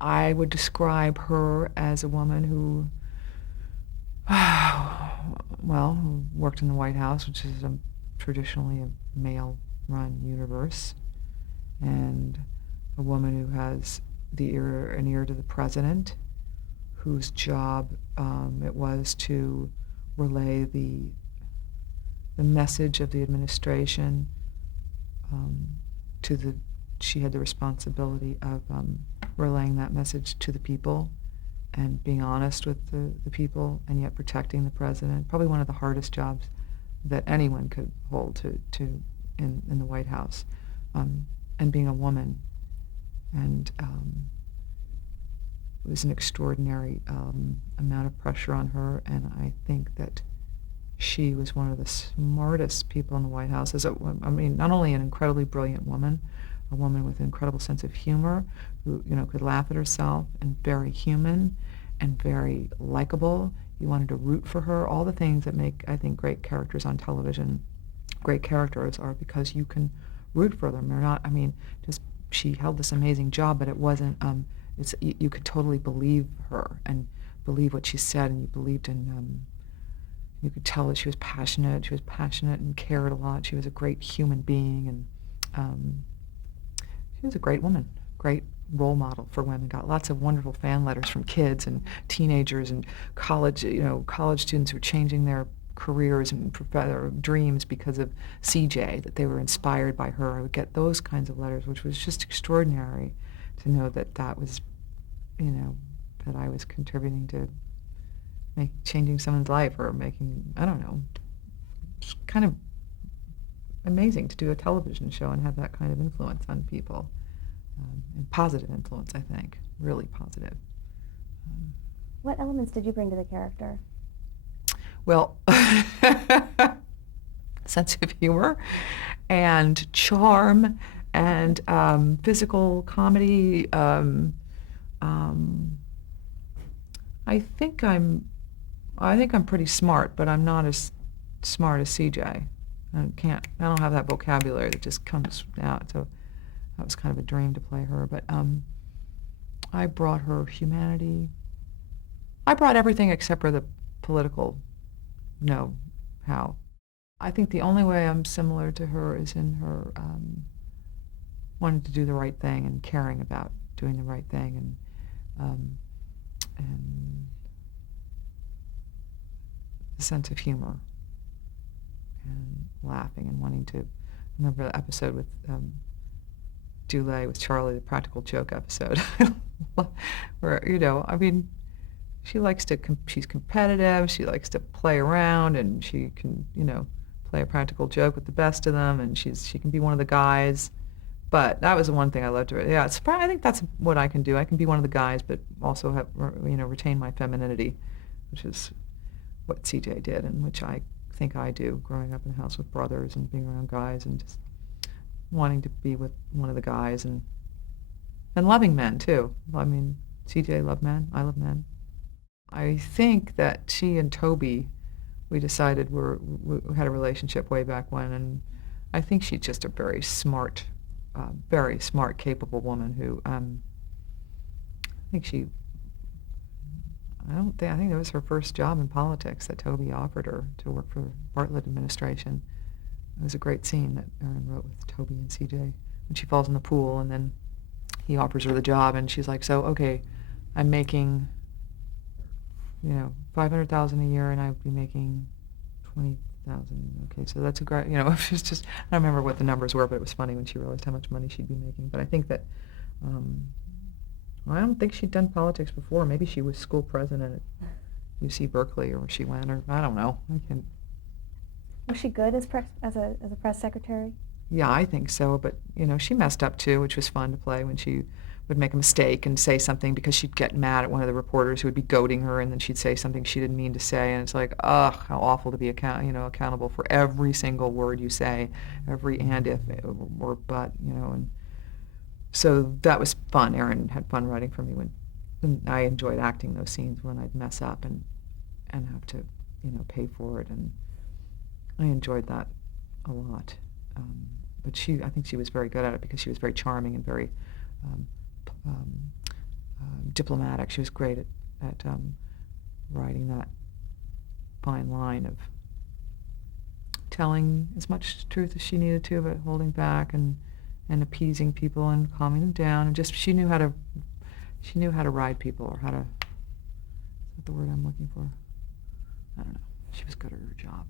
I would describe her as a woman who, well, who worked in the White House, which is traditionally a male-run universe, and a woman who has an ear to the president, whose job it was to relay the message of the administration um, to the. She had the responsibility of relaying that message to the people and being honest with the people and yet protecting the president. Probably one of the hardest jobs that anyone could hold in the White House. And being a woman. And it was an extraordinary amount of pressure on her, and I think that she was one of the smartest people in the White House. I mean, not only an incredibly brilliant woman, a woman with an incredible sense of humor, who could laugh at herself, and very human, and very likable. You wanted to root for her. All the things that make, I think, great characters on television great characters are because you can root for them. They're not. I mean, just she held this amazing job, but it wasn't. You could totally believe her and believe what she said, and you believed in. You could tell that she was passionate. She was passionate and cared a lot. She was a great human being, and she was a great woman, great role model for women. Got lots of wonderful fan letters from kids and teenagers and college students who were changing their careers and dreams because of CJ, that they were inspired by her. I would get those kinds of letters, which was just extraordinary to know that was, that I was contributing to changing someone's life or making, I don't know, it's kind of amazing to do a television show and have that kind of influence on people. And positive influence, I think, really positive. What elements did you bring to the character? Well, sense of humor and charm and physical comedy. I think I'm pretty smart, but I'm not as smart as CJ. I don't have that vocabulary that just comes out. So that was kind of a dream to play her. But I brought her humanity. I brought everything except for the political know-how. I think the only way I'm similar to her is in her wanting to do the right thing and caring about doing the right thing and the sense of humor and laughing and wanting to. Remember the episode with Dulé with Charlie, the practical joke episode, where I mean, she's competitive. She likes to play around, and she can play a practical joke with the best of them, and she can be one of the guys. But that was the one thing I loved her. Yeah, I think that's what I can do. I can be one of the guys, but also have retain my femininity, which is what CJ did, and which I think I do, growing up in a house with brothers and being around guys and just wanting to be with one of the guys and loving men too. I mean, CJ loved men. I love men. I think that she and Toby, we decided we had a relationship way back when, and I think she's just a very smart, capable woman who I think it was her first job in politics that Toby offered her to work for the Bartlett administration. It was a great scene that Erin wrote with Toby and CJ when she falls in the pool, and then he offers her the job, and she's like, "So okay, I'm making $500,000 a year, and I'd be making $20,000. Okay, so that's a great, it was just, I don't remember what the numbers were, but it was funny when she realized how much money she'd be making. But I think that, I don't think she'd done politics before. Maybe she was school president at UC Berkeley, or she went, or I don't know. Was she good as a press secretary? Yeah, I think so. But she messed up too, which was fun to play when she would make a mistake and say something because she'd get mad at one of the reporters who would be goading her, and then she'd say something she didn't mean to say, and it's like, ugh, how awful to be accountable for every single word you say, every and if or but, and so that was fun. Erin had fun writing for me and I enjoyed acting those scenes when I'd mess up and have to, pay for it, and I enjoyed that a lot. But I think she was very good at it because she was very charming and very diplomatic. She was great at writing that fine line of telling as much truth as she needed to, but holding back and appeasing people and calming them down. And just she knew how to ride people, or how to, is that the word I'm looking for? I don't know. She was good at her job.